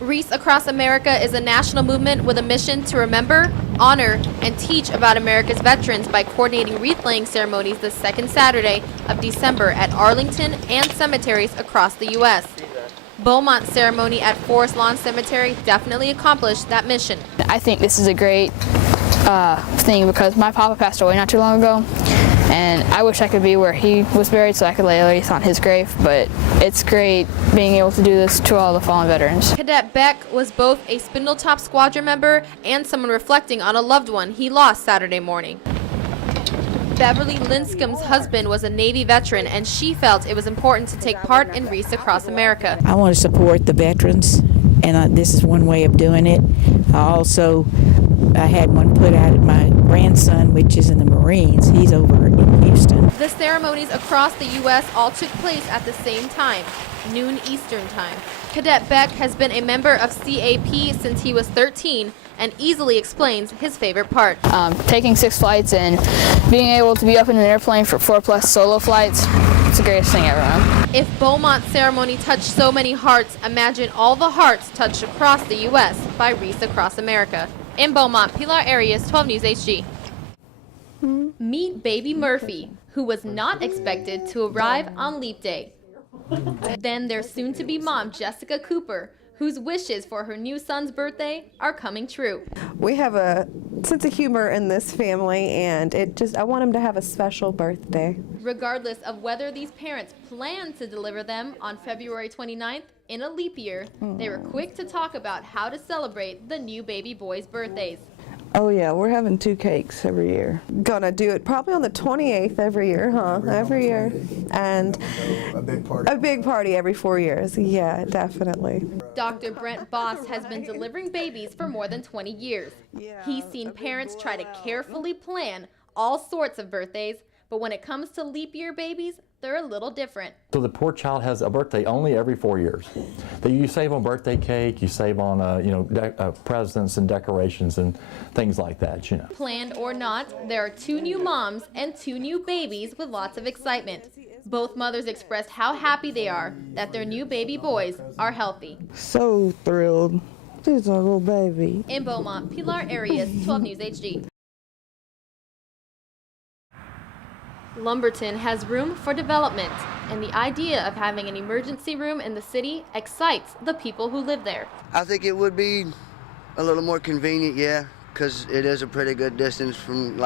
Wreaths Across America is a national movement with a mission to remember, honor, and teach about America's veterans by coordinating wreath-laying ceremonies the second Saturday of December at Arlington and cemeteries across the U.S. Beaumont's ceremony at Forest Lawn Cemetery definitely accomplished that mission. I think this is a great thing because my papa passed away not too long ago, and I wish I could be where he was buried so I could lay a wreath on his grave, but it's great being able to do this to all the fallen veterans. Cadet Beck was both a Spindletop Squadron member and someone reflecting on a loved one he lost Saturday morning. Beverly Linscombe's husband was a Navy veteran, and she felt it was important to take part in Wreaths Across America. I want to support the veterans, and this is one way of doing it. I had one put out at my grandson, which is in the Marines. He's over in Houston. The ceremonies across the U.S. all took place at the same time, noon Eastern time. Cadet Beck has been a member of CAP since he was 13 and easily explains his favorite part. Taking 6 flights and being able to be up in an airplane for 4+ solo flights, it's the greatest thing ever. If Beaumont's ceremony touched so many hearts, imagine all the hearts touched across the U.S. by Wreaths Across America. In Beaumont, Pilar Arias, 12 News HG. Meet baby Murphy, who was not expected to arrive on Leap Day. Then there's soon-to-be mom Jessica Cooper, whose wishes for her new son's birthday are coming true. We have a sense of humor in this family, and I want him to have a special birthday. Regardless of whether these parents plan to deliver them on February 29th in a leap year, they were quick to talk about how to celebrate the new baby boys' birthdays. Oh yeah, we're having 2 cakes every year. Gonna do it probably on the 28th every year, huh? Every year. And a big party every 4 years. Yeah, definitely. Dr. Brent Boss has been delivering babies for more than 20 years. He's seen parents try to carefully plan all sorts of birthdays, but when it comes to leap year babies, they're a little different. So the poor child has a birthday only every 4 years. That you save on birthday cake, you save on presents and decorations and things like that. Planned or not, there are 2 new moms and 2 new babies with lots of excitement. Both mothers expressed how happy they are that their new baby boys are healthy. So thrilled. He's a little baby. In Beaumont, Pilar Arias, 12 News HG. Lumberton has room for development, and the idea of having an emergency room in the city excites the people who live there. I think it would be a little more convenient, yeah, because it is a pretty good distance from,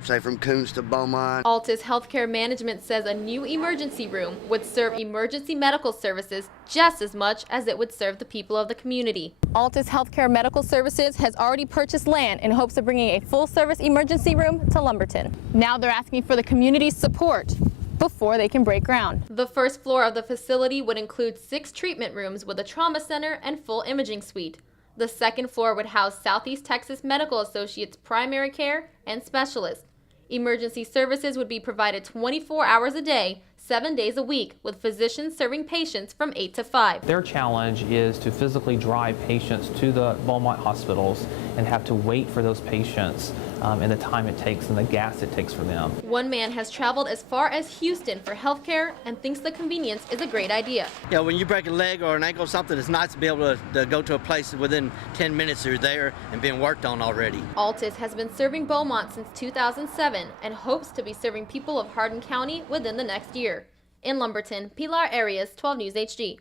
from Coons to Beaumont. Altus Healthcare Management says a new emergency room would serve emergency medical services just as much as it would serve the people of the community. Altus Healthcare Medical Services has already purchased land in hopes of bringing a full-service emergency room to Lumberton. Now they're asking for the community's support before they can break ground. The first floor of the facility would include 6 treatment rooms with a trauma center and full imaging suite. The second floor would house Southeast Texas Medical Associates primary care and specialists. Emergency services would be provided 24 hours a day, 7 days a week, with physicians serving patients from 8 to 5. Their challenge is to physically drive patients to the Beaumont hospitals and have to wait for those patients and the time it takes and the gas it takes for them. One man has traveled as far as Houston for health care and thinks the convenience is a great idea. Yeah, when you break a leg or an ankle or something, it's nice to be able to go to a place within 10 minutes you're there and being worked on already. Altus has been serving Beaumont since 2007 and hopes to be serving people of Hardin County within the next year. In Lumberton, Pilar Arias, 12 News HG.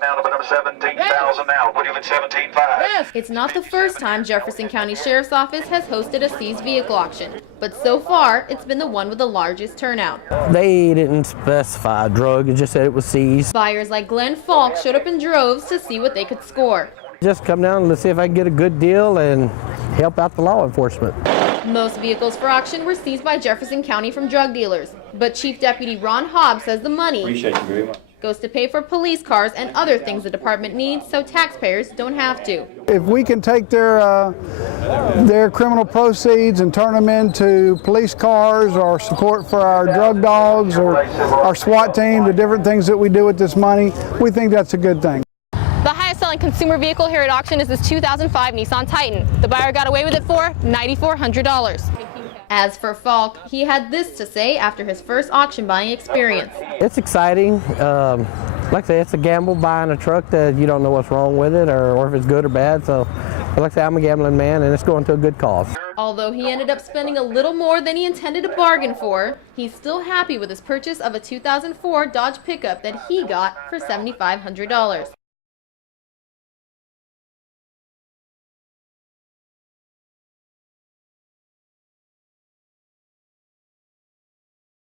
Now to number 17,000 now, put him in 17.5. It's not the first time Jefferson County Sheriff's Office has hosted a seized vehicle auction, but so far it's been the one with the largest turnout. They didn't specify a drug, it just said it was seized. Buyers like Glenn Falk showed up in droves to see what they could score. Just come down to see if I can get a good deal and help out the law enforcement. Most vehicles for auction were seized by Jefferson County from drug dealers, but Chief Deputy Ron Hobbs says the money goes to pay for police cars and other things the department needs so taxpayers don't have to. If we can take their criminal proceeds and turn them into police cars or support for our drug dogs or our SWAT team, the different things that we do with this money, we think that's a good thing. The highest selling consumer vehicle here at auction is this 2005 Nissan Titan. The buyer got away with it for $9,400. As for Falk, he had this to say after his first auction buying experience. It's exciting. like I say, it's a gamble buying a truck that you don't know what's wrong with it or if it's good or bad. So, like I say, I'm a gambling man, and it's going to a good cause. Although he ended up spending a little more than he intended to bargain for, he's still happy with his purchase of a 2004 Dodge pickup that he got for $7,500.